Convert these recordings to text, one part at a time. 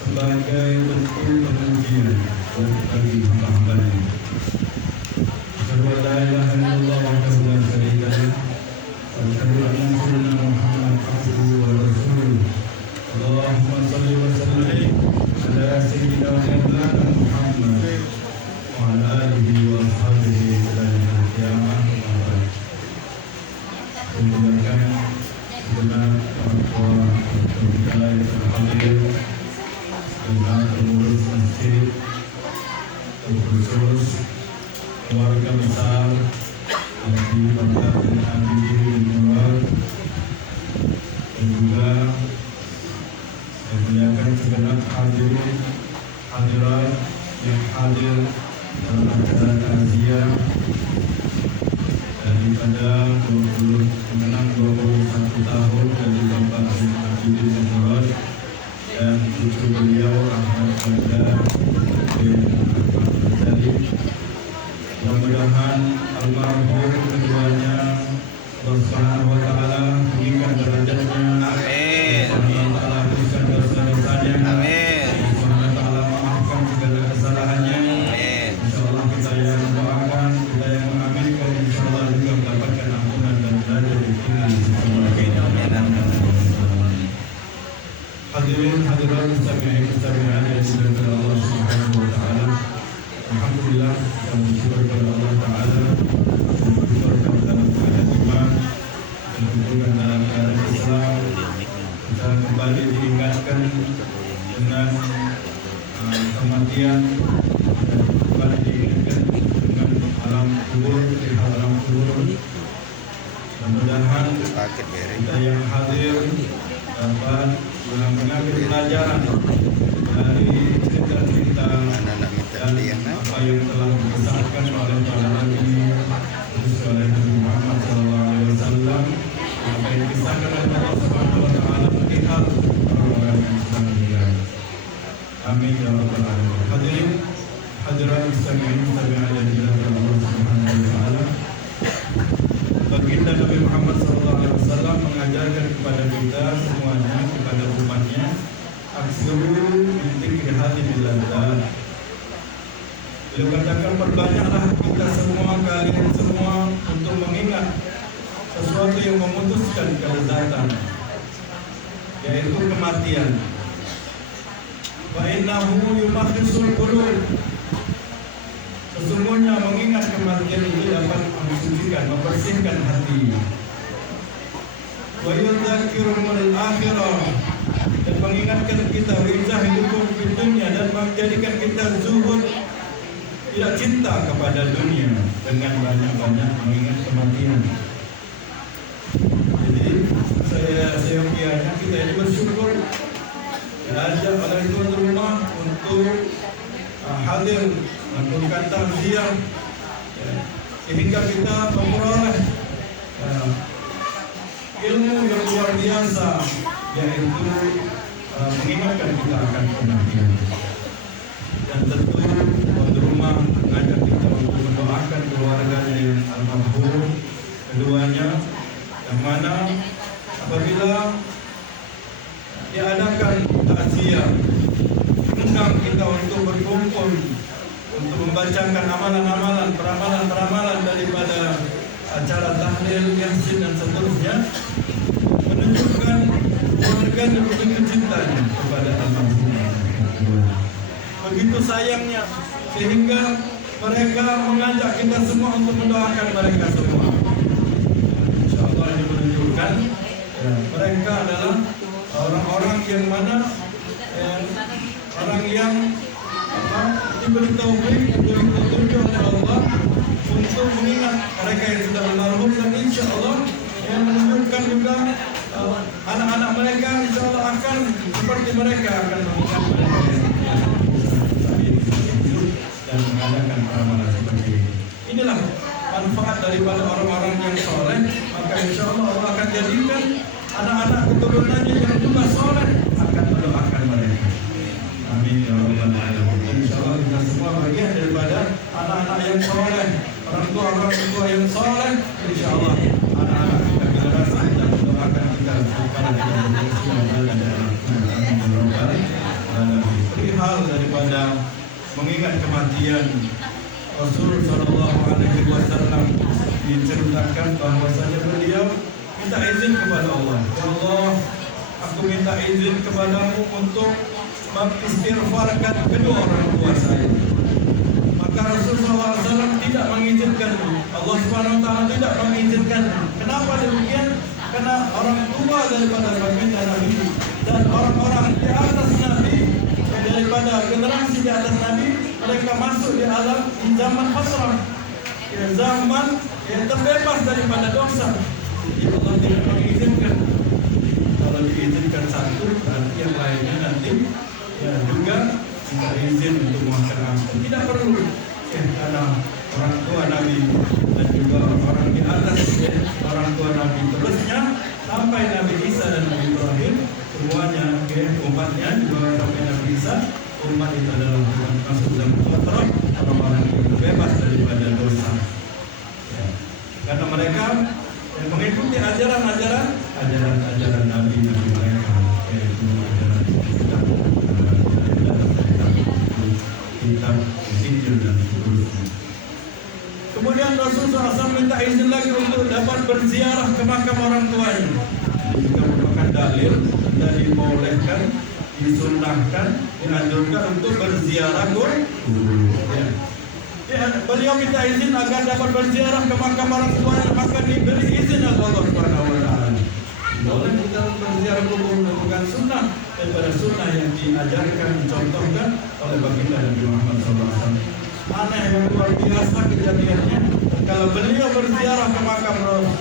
sebagai bentuk pengujian bagi hamba-hambanya. Asyhadu an la ilaha illallah wahdahu la syarika lah wa asyhadu anna sayyidina Muhammadan abduhu wa rasuluh. Allahumma shalli wa sallim ala sayyidina Maulana Muhammad wa ala alihi wa ashabihi ila yaumil qiyamah. Semoga segenap orang tua kita yang terhadir, segenap pengurus masjid, khusus keluarga besar yang diberkati dengan Abidin Umar, dan juga saya muliakan segenap hadirin hadirat yang hadir dalam acara takziah daripada 21 tahun dari Bapak Abidin Umar dan cucu beliau Ahmad Bandar bin Ahmad Bandari. Mudah-mudahan almarhum keduanya Allah Subhanahu wa taala tinggikan derajatnya. Amin. Allah taala berikan dosa-dosanya. Amin. Allah taala maafkan segala kesalahannya. Amin. Insyaallah kita yang mendoakan, kita yang mengaminkan, insyaallah juga mendapatkan ampunan dan derajat yang tinggi. Amin. Hadirin hadirat mustami'in mustami'at yang dimuliakan Allah Subhanahu wa taala. Alhamdulillah kita bersyukur kepada Allah Ta'ala, bersyukur dalam keadaan iman, bersyukur dalam keadaan Islam. Kita kembali diingatkan dengan kematian, dan kembali diingatkan dengan alam kubur, perihal alam kubur. Mudah-mudahan kita yang hadir dapat mengambil pelajaran dari cerita-cerita dan apa yang telah dikisahkan oleh para nabi, oleh Nabi Muhammad SAW, apa yang dikisahkan oleh Allah Subhanahu wa taala perihal orang-orang yang sedang meninggal. Amin ya rabbal alamin. Hadirin hadirat mustami'in mustami'at yang dimuliakan Allah Subhanahu wa taala. Baginda Nabi Muhammad SAW mengajarkan kepada kita semuanya, kepada umatnya, aksiru intik hati biladzat. Beliau katakan, perbanyaklah kita semua, kalian semua, untuk mengingat sesuatu yang memutuskan kelezatan, yaitu kematian. Wa innahu yumakhisul qulub. Sesungguhnya mengingat kematian itu dapat mensucikan, membersihkan hati. Wa yudzakkirul akhirah, dan mengingatkan kita rizah hidup di dunia dan menjadikan kita zuhud, tidak cinta kepada dunia dengan banyak-banyak mengingat kematian. Jadi saya kiranya kita ini bersyukur diajak oleh tuan rumah untuk hadir melakukan takziah, sehingga kita memperoleh ilmu yang luar biasa, yaitu mengingatkan kita akan kematian. Dan tentu tuan rumah mengajak kita untuk mendoakan keluarganya yang almarhum keduanya, yang mana apabila diadakan takziah, undang kita untuk berkumpul untuk membacakan amalan-amalan, peramalan-peramalan daripada acara tahlil, yasin dan seterusnya, menunjukkan keluarga yang begitu cintanya kepada almarhum. Begitu sayangnya, sehingga mereka mengajak kita semua untuk mendoakan mereka semua. InsyaAllah ini menunjukkan mereka adalah orang-orang yang mana orang yang diberi taufik, diberi petunjuk oleh Allah untuk mengingat mereka yang sudah almarhum, dan insya Allah yang menunjukkan juga anak-anak mereka insya Allah akan seperti mereka akan mengingat mereka dan mengadakan amalan seperti ini. Inilah manfaat daripada orang-orang yang soleh. Maka insya Allah Allah akan jadikan anak-anak keturunannya yang juga soleh akan mendoakan mereka. Amin ya rabbal alamin. Insya Allah kita semua bagian daripada anak-anak yang soleh, orang tua yang soleh. Insya Allah anak-anak kita generasi kita mendoakan kita supaya kita berhasil dan daripada mengingat kematian. Rasul Sallallahu Alaihi Wasallam diceritakan bahwasanya beliau minta izin kepada Allah, ya Allah, aku minta izin kepadamu untuk mengistighfarkan kedua orang tua saya. Maka Rasulullah SAW tidak mengizinkan, Allah Subhanahu Wa Taala tidak mengizinkan. Kenapa demikian? Karena orang tua daripada baginda Nabi dan orang-orang di atas Nabi, daripada generasi di atas Nabi, mereka masuk di alam di zaman pasrah, zaman yang terbebas daripada dosa. Jadi Allah tidak mengizinkan. Kalau diizinkan satu, berarti yang lainnya nanti ya juga minta izin untuk makan. Tidak perlu, karena orang tua Nabi dan juga orang di atas orang tua Nabi, terusnya sampai Nabi Isa dan Nabi Ibrahim, semuanya umatnya juga sampai Nabi Isa, umat itu adalah umat masuk dalam fitrah, orang-orang yang bebas daripada dosa. Ya. Karena mereka mengikuti ajaran-ajaran Nabi mereka, yaitu ajaran kitab Injil dan seterusnya. Kemudian Rasulullah SAW minta izin lagi untuk dapat berziarah ke makam orang tuanya. Juga merupakan dalil dan dibolehkan, disunnahkan, dianjurkan untuk berziarah ya. Beliau minta izin agar dapat berziarah ke makam orang tuanya, maka diberi izin oleh Allah Subhanahu Wa Taala. Boleh kita berziarah kubur, bukan sunnah daripada sunnah yang diajarkan, dicontohkan oleh baginda Nabi Muhammad SAW. Aneh yang luar biasa kejadiannya. Kalau beliau berziarah ke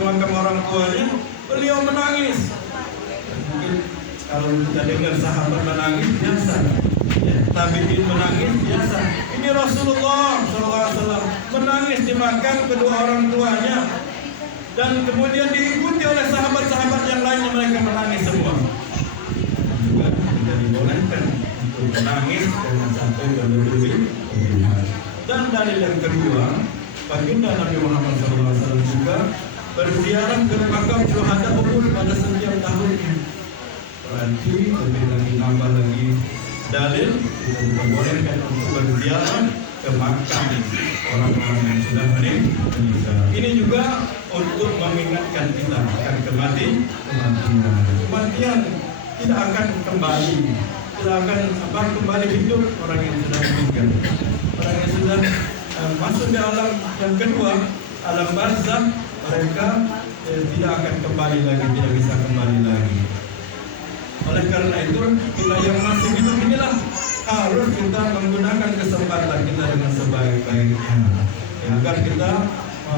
makam orang tuanya, beliau menangis. Mungkin kalau kita dengar sahabat menangis biasa, ya, tabi'in menangis biasa. Ini Rasulullah SAW menangis di makam kedua orang tuanya, dan kemudian diikuti oleh sahabat-sahabat yang lainnya, mereka menangis semua. Juga tidak dibolehkan untuk menangis dengan sampai berlebihan. Dan dalil yang kedua, baginda Nabi Muhammad SAW juga berziarah ke makam syuhada Uhud pada setiap tahunnya. Berarti lebih lagi nambah lagi dalil kita diperbolehkan untuk berziarah ke makam orang-orang yang sudah meninggal. Ini juga untuk mengingatkan kita akan kematian tidak akan kembali, tidak akan kembali hidup orang yang sudah meninggal. Orang yang sudah masuk di alam yang kedua, alam barzakh, mereka tidak akan kembali lagi, tidak bisa kembali lagi. Oleh karena itu, kita yang masih hidup inilah harus kita menggunakan kesempatan kita dengan sebaik-baiknya, agar kita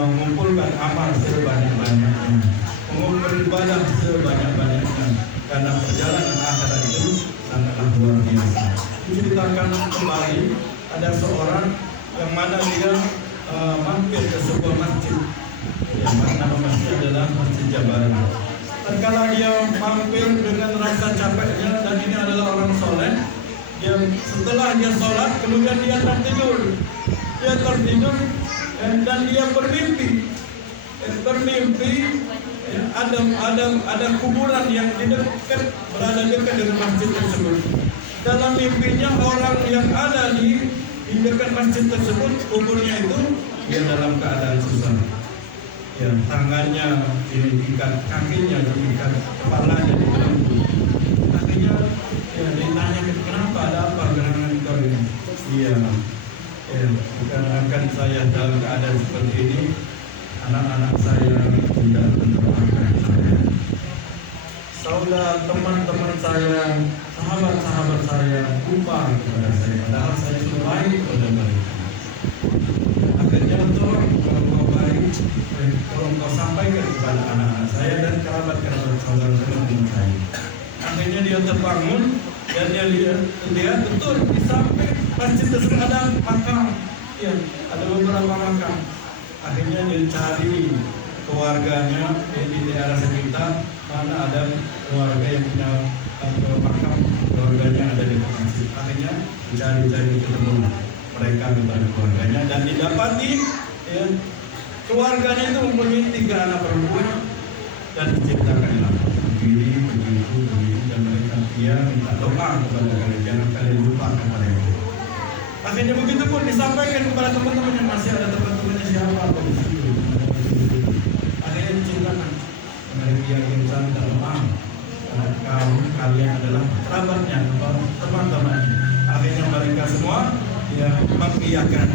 mengumpulkan amal sebanyak-banyaknya, mengumpulkan ibadah sebanyak-banyaknya, karena perjalanan akhirat itu sangatlah luar biasa. Diceritakan kembali ada seorang yang mana dia mampir ke sebuah masjid, yang nama masjid adalah Masjid Jabaran. Tatkala dia mampir dengan rasa capeknya, dan ini adalah orang soleh, setelah dia sholat kemudian dia tertidur, dan dia bermimpi ada kuburan yang berada dekat dengan masjid tersebut. Dalam mimpinya orang yang ada di dekat masjid tersebut, kuburnya itu dia dalam keadaan susah. Ya, tangannya diikat, kakinya diikat, kepalanya dibelenggu. Akhirnya ya, ditanya, kenapa, ada apa gerangan kau ini? Iya, dikarenakan saya dalam keadaan seperti ini, anak-anak saya tidak mendoakan saya. Saudara, teman-teman saya, sahabat-sahabat saya lupa kepada saya, padahal saya sudah baik kepada mereka. Akhirnya tolong, kalau kau baik, tolong kau sampaikan kepada anak-anak saya dan kerabat-kerabat saudara teman-teman saya. Akhirnya dia terbangun dan dia lihat betul di samping masjid tersebut ada makam, ya, ada beberapa makam. Akhirnya dia cari keluarganya di daerah sekitar, mana ada keluarga yang punya makam, keluarganya ada di masjid. Akhirnya dicari ketemu mereka kepada keluarganya, dan didapati ya, keluarganya itu mempunyai 3 anak perempuan, dan diceritakanlah begitu, dan mereka minta doa kepada kalian, jangan kalian lupakan mereka. Akhirnya begitu pun disampaikan kepada teman-teman yang masih ada teman-temannya siapa apa di situ. Akhirnya diceritakan mereka yang sangat lemah. Kalian adalah kerabatnya, teman-temannya. Akhirnya mereka semua mengiyakan.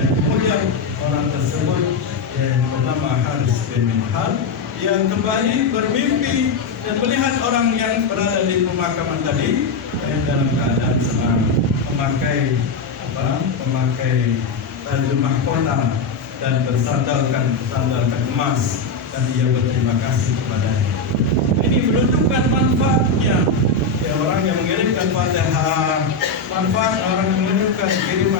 Kemudian orang tersebut yang bernama Haris bin Minhal yang kembali bermimpi dan melihat orang yang berada di pemakaman tadi dalam keadaan senang, memakai baju mahkota dan bersandalkan emas, dan ia berterima kasih kepadanya. Ini menunjukkan manfaatnya ya orang yang mengirimkan Fatihah, manfaat orang yang mengirimkan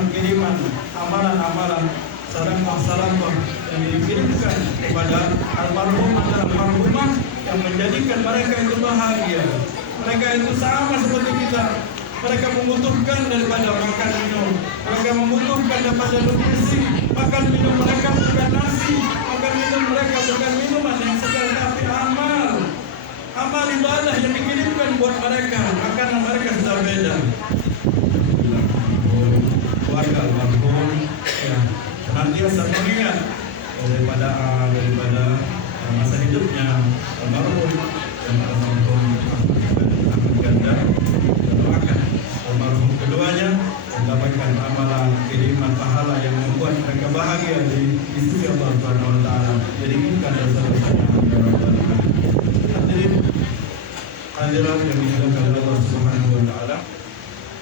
kiriman amalan-amalan salam yang dikirimkan kepada almarhum atau almarhumah yang menjadikan mereka itu bahagia. Mereka itu sama seperti kita. Mereka membutuhkan daripada makan minum. Mereka membutuhkan daripada nutrisi. Makan minum mereka bukan nasi. Makan minum mereka bukan minuman yang segar, tapi amal ibadah yang dikirimkan buat mereka. Makanan mereka sudah beda. Keluarga almarhum ya senantiasa mengingat daripada masa hidupnya almarhum dan almarhum akan ganda doakan almarhum keduanya mendapatkan amalan kiriman pahala yang membuat mereka bahagia di sisi Allah Subhanahu wa taala. Jadi bukan dosa-dosanya hadirat yang dimuliakan Allah Subhanahu wa taala.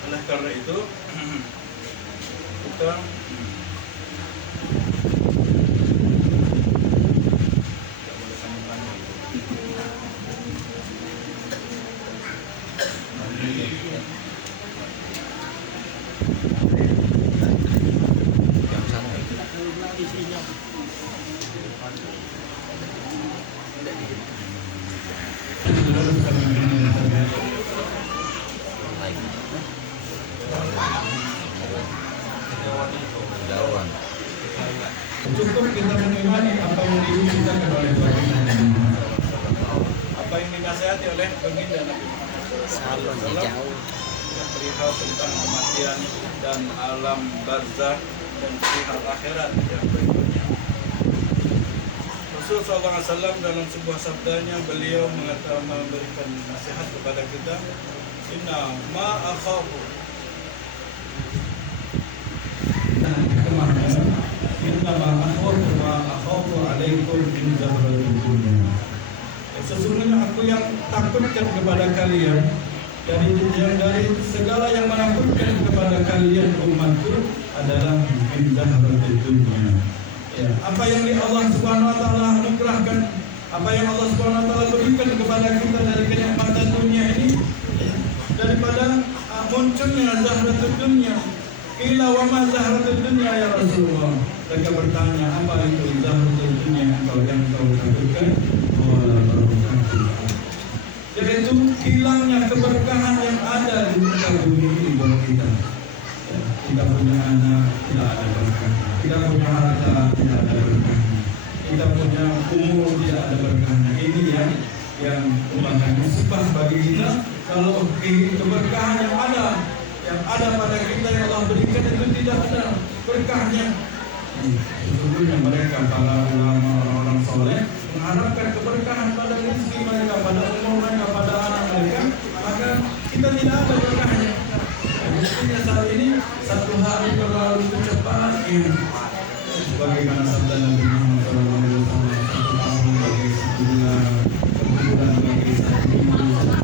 Oleh karena itu kita cukup kita mengimani apa yang diceritakan oleh baginda, apa yang dinasihati oleh baginda Nabi Muhammad SAW perihal tentang kematian dan alam barzakh dan perihal akhirat yang berikutnya. Rasulullah SAW dalam sebuah sabdanya beliau memberikan nasihat kepada kita, inna ma akhafu sesungguhnya aku yang takutkan kepada kalian dari segala yang menakutkan kepada kalian umatku adalah min zahratil dunya. Ya, apa yang Allah Subhanahu wa taala anugerahkan, apa yang Allah Subhanahu wa taala berikan kepada kita dari kenikmatan dunia ini, daripada munculnya zahratul dunya. Qila wa ma zahratul dunya ya Rasulullah. Mereka bertanya, apa itu zahratul dunya yang kau takutkan? Yaitu hilangnya keberkahan yang ada di muka bumi ini buat kita. Ya, kita punya anak, tidak ada berkah. Kita punya harta, tidak ada berkahnya. Kita punya umur, tidak ada berkahnya. Ini yang merupakan musibah bagi kita. Kalau keberkahan yang ada pada kita yang Allah berikan itu tidak ada berkahnya. Sesungguhnya mereka para ulama, orang-orang soleh mengharapkan keberkahan pada rezeki mereka, pada umur mereka, pada anak mereka, maka kita tidak ada berkahnya. Buktinya saat ini satu hari berlalu cepat ini. Sebagaimana sabda Nabi Muhammad SAW, satu tahun bagi satu bulan, sebulan bagi satu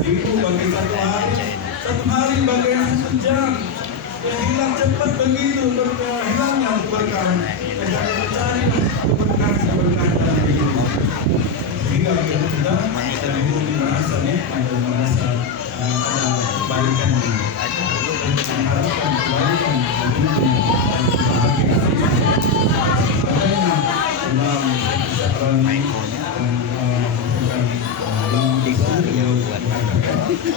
minggu bagi satu hari bagi satu jam. Yang hilang cepat begitu, hilangnya keberkahan. Mencari keberkahan dalam hidup. Sehingga kita merasa merasa ada kebaikan ini. Mengharapkan kebaikan dan bahagia.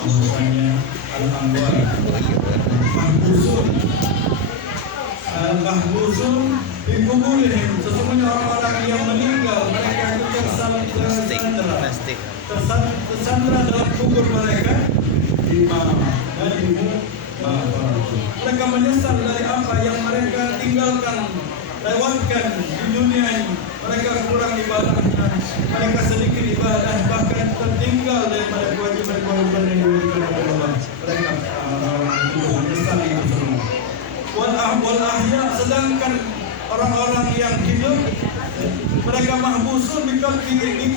Makanya dalam mahbusun di kuburihim, sesungguhnya orang-orang yang meninggal mereka itu tersandra dalam kubur mereka di Mereka menyesal dari apa yang mereka tinggalkan, lewatkan di dunia ini. Mereka kurang ibadahnya, mereka sedikit ibadah, bahkan tertinggal daripada kewajiban-kewajiban yang diberikan oleh Allah. Mereka orang itu menyesal itu semua. Wal ahya, sedangkan orang-orang yang hidup mereka mahbusun di kotlihim.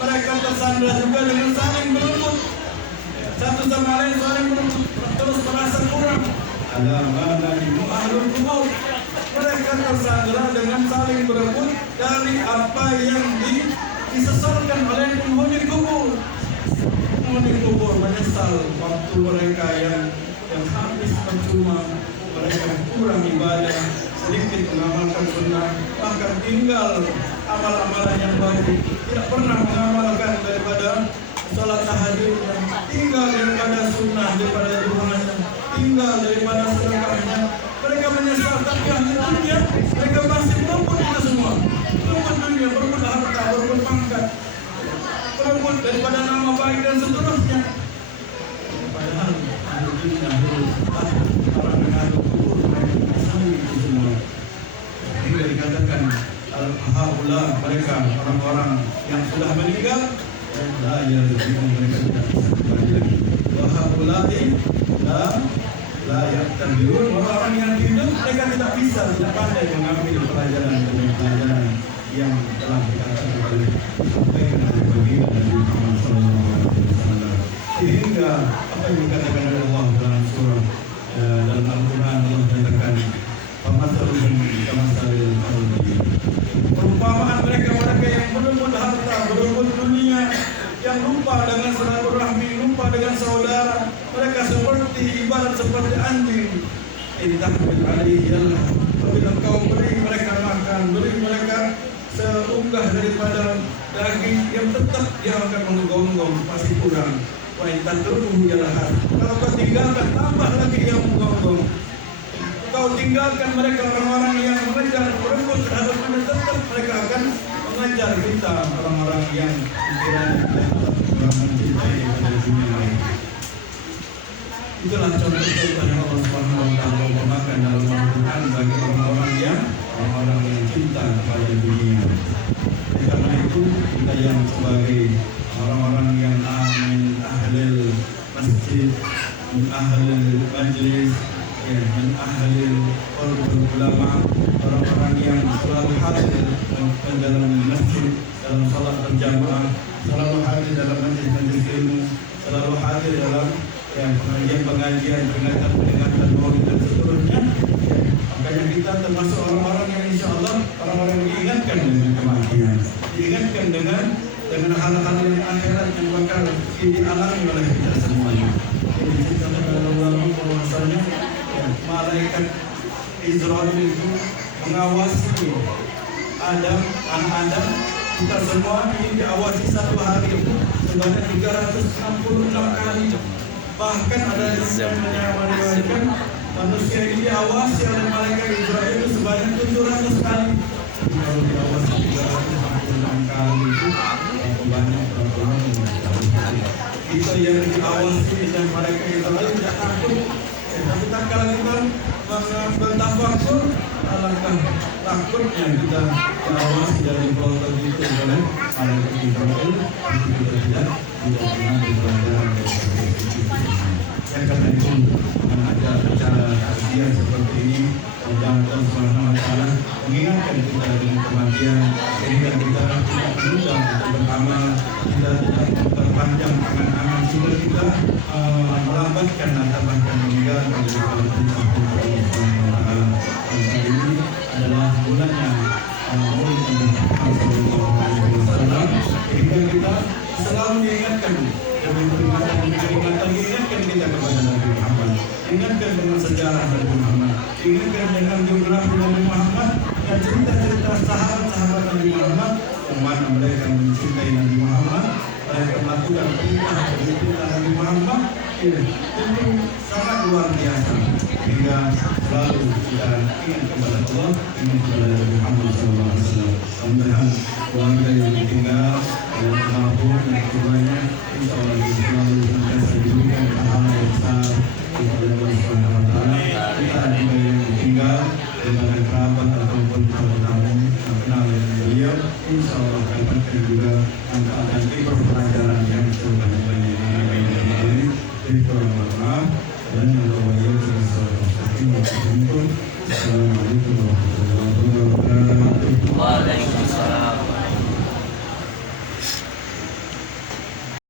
Mereka tersandra juga dengan saling berebut, satu sama lain saling berebut, terus merasa kurang. Ada mana di ahlul kubur, mereka tersandra dengan saling berebut dari apa yang disesalkan oleh penghuni kubur. Penghuni kubur menyesal waktu mereka yang habis percuma, mereka kurang ibadah, sedikit mengamalkan sunnah, bahkan tinggal amal-amalan yang baik, tidak pernah mengamalkan daripada salat tahajudnya, tinggal daripada sunnah, daripada duhanya, tinggal daripada sedekahnya. Mereka menyesal, tapi ahli dunia mereka masih berebut itu semua, berebut dunia, berebut harta, berebut pangkat, berebut daripada nama baik dan seterusnya. Padahal ahli dunia orang yang ahli kubur mereka menyesali itu semua. Hingga dikatakan al-haula, mereka orang-orang yang sudah meninggal, la yarji'un, mereka tidak bisa kembali lagi. Wa haula'i la yaqtadirun, orang-orang yang hidup mereka tidak bisa, tidak pandai mengambil pelajaran yang telah dikatakan oleh baginda Nabi Muhammad SAW. Sehingga apa yang dikatakan oleh Allah dalam surah dalam Al-Quran, Allah menyatakan perumpamaan mereka yang berebut harta, berebut dunia, yang lupa dengan silaturahmi, lupa dengan saudara. Mereka seperti ibarat seperti anjing. Intahbil alaihi yalhaq, apabila kau beri mereka makan, beri mereka seunggah daripada daging, yang tetap dia akan menggonggong, pasti kurang. Wa intadruhu yalhaq, kalau kau tinggalkan tambah lagi yang menggonggong. Kau tinggalkan mereka orang-orang yang mengejar berebut terhadap dunia, tetap mereka akan mengejar kita orang-orang yang kiranya tetap mencintai pada dunia lain. Itulah contoh-contoh yang Allah Subhanahu wa taala umpamakan dalam Al-Quran bagi orang-orang yang cinta kepada dunia. Karena itu kita yang sebagai orang-orang yang min ahlil masjid, min ahlil majlis, min ahlil qurbil ulama, orang-orang yang selalu hadir dalam masjid, dalam salat berjamaah, selalu hadir dalam majlis-majlis ilmu, selalu hadir dalam pengajian, peringatan maulid dan seterusnya. Makanya kita termasuk orang-orang yang insya Allah orang-orang yang diingatkan dengan kematian, diingatkan dengan hal-hal yang akhirat yang bakal dialami oleh kita semuanya. Jadi kita mengalami bahwasanya malaikat Israel itu mengawasi anak Adam, kita semua ini diawasi satu hari sebanyak 366 kali. Bahkan ada yang menyatakan manusia ini diawasi oleh malaikat Israel itu sebanyak 700 kali. Kalau diawasi 366 kali itu berapa banyak kita yang diawasi dan malaikat Israel tidak takut. Tapi tak kala kita bertafakur, alangkah takutnya kita diawasi dari bawah itu oleh malaikat Israel. Kita tidak pernah dipelajari dari yang karena itu ada acara kajian seperti ini, dan Allah Subhanahu wa taala mengingatkan kita dengan kematian, sehingga kita tidak mudah untuk beramal, kita tidak memperpanjang angan-angan, sehingga kita melambatkan atau bahkan meninggalkan dari Allah Subhanahu wa taala. Dan ini adalah bulannya Maulid Nabi Muhammad SAW, sehingga kita selalu diingatkan dengan peringatan mengingatkan kita kepada Nabi Muhammad, ingatkan dengan sejarah Nabi Muhammad, ingatkan dengan biografi Nabi Muhammad dan cerita-cerita sahabat-sahabat Nabi Muhammad yang mana mereka mencintai Nabi Muhammad, mereka melakukan perintah Nabi Muhammad. Itu sangat luar biasa, sehingga selalu kita ingat kepada Allah, ingat kepada Nabi Muhammad SAW. Mudah-mudahan keluarga yang ditinggal dan mampu dan keluarganya insya Allah selalu senantiasa diberikan terlambat ataupun tamu-tamu yang kenal dengan beliau, insya Allah dapatkan juga manfaat dan pelajaran yang sebanyak-banyaknya. Dan Assalamualaikum warahmatullahi wabarakatuh. Waalaikumsalam.